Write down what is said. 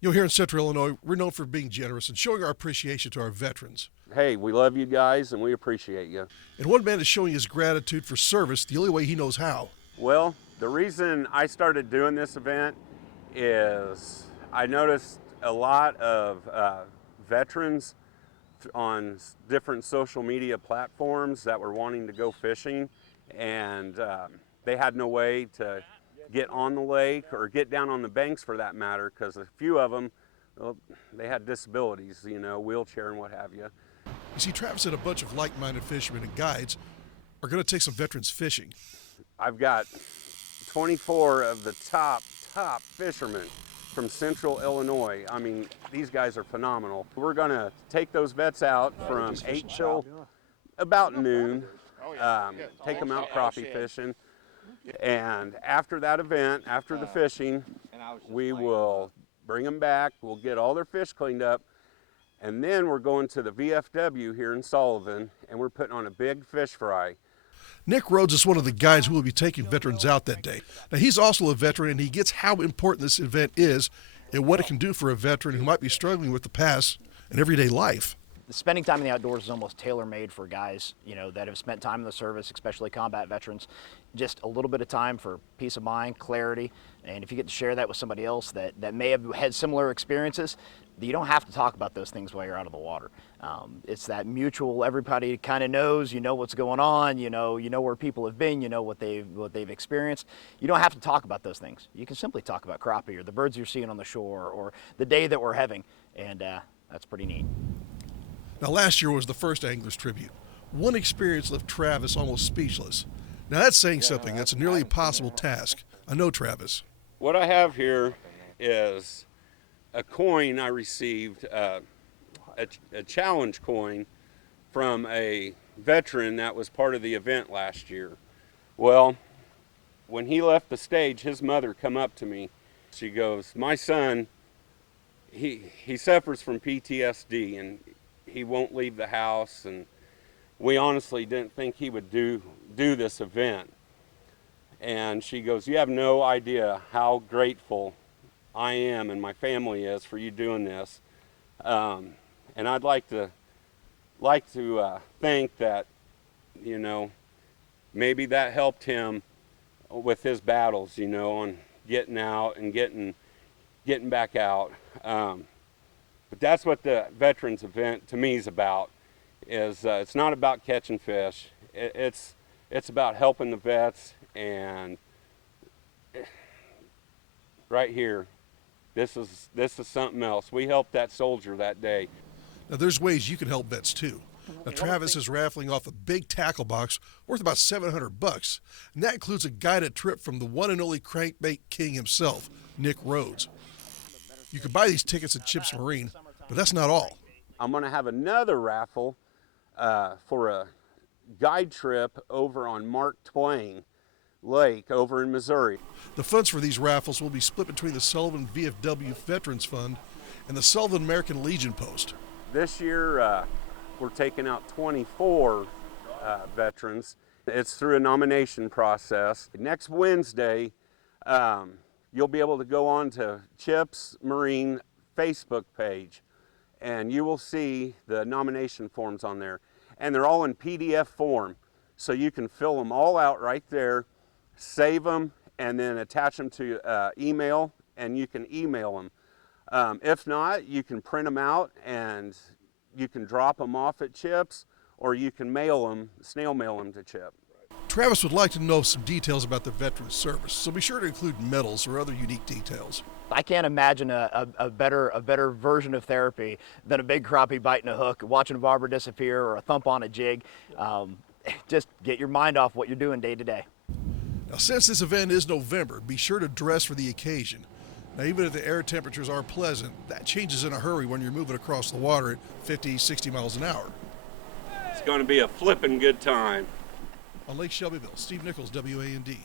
Here in Central Illinois, we're known for being generous and showing our appreciation to our veterans. Hey, we love you guys and we appreciate you. And one man is showing his gratitude for service the only way he knows how. Well, the reason I started doing this event is I noticed a lot of veterans on different social media platforms that were wanting to go fishing, and they had no way to get on the lake or get down on the banks for that matter, because a few of them, well, they had disabilities, wheelchair and what have you. You see, Travis and a bunch of like-minded fishermen and guides are going to take some veterans fishing. I've got 24 of the top fishermen from Central Illinois. I mean, these guys are phenomenal. We're going to take those vets out from 8 till about noon, take them out crappie fishing. And after that event, after the fishing, we will bring them back. We'll get all their fish cleaned up. And then we're going to the VFW here in Sullivan, and we're putting on a big fish fry. Nick Rhodes is one of the guys who will be taking veterans out that day. Now, he's also a veteran, and he gets how important this event is and what it can do for a veteran who might be struggling with the past and everyday life. Spending time in the outdoors is almost tailor-made for guys, that have spent time in the service, especially combat veterans. Just a little bit of time for peace of mind, clarity, and if you get to share that with somebody else that may have had similar experiences, you don't have to talk about those things while you're out of the water. It's that mutual, everybody kind of knows, what's going on, you know where people have been, what they've experienced. You don't have to talk about those things. You can simply talk about crappie or the birds you're seeing on the shore or the day that we're having, and that's pretty neat. Now, last year was the first Angler's Tribute. One experience left Travis almost speechless. Now, that's saying something. That's a nearly impossible task. I know, Travis. What I have here is a coin I received, a challenge coin from a veteran that was part of the event last year. Well, when he left the stage, his mother come up to me. She goes, "My son, he suffers from PTSD, and he won't leave the house, and we honestly didn't think he would do this event." And she goes, "You have no idea how grateful I am and my family is for you doing this. And I'd like to think that, maybe that helped him with his battles, on getting out and getting back out." But that's what the Veterans event to me is about. It's not about catching fish. It's about helping the vets. And right here, this is something else. We helped that soldier that day. Now, there's ways you can help vets too. Now, Travis is raffling off a big tackle box worth about $700, and that includes a guided trip from the one and only crankbait king himself, Nick Rhodes. You can buy these tickets at Chips Marine, but that's not all. I'm going to have another raffle for a guide trip over on Mark Twain Lake over in Missouri. The funds for these raffles will be split between the Sullivan VFW Veterans Fund and the Sullivan American Legion Post. This year, we're taking out 24 veterans. It's through a nomination process. Next Wednesday, you'll be able to go on to Chips Marine Facebook page, and you will see the nomination forms on there. And they're all in PDF form, so you can fill them all out right there, save them, and then attach them to email, and you can email them. If not, you can print them out and you can drop them off at Chips, or you can mail them, snail mail them to Chip. Travis would like to know some details about the veteran service, so be sure to include medals or other unique details. I can't imagine a better version of therapy than a big crappie biting a hook, watching a barber disappear, or a thump on a jig. Just get your mind off what you're doing day to day. Now, since this event is November, be sure to dress for the occasion. Now, even if the air temperatures are pleasant, that changes in a hurry when you're moving across the water at 50, 60 miles an hour. It's going to be a flippin' good time. On Lake Shelbyville, Steve Nichols, WAND.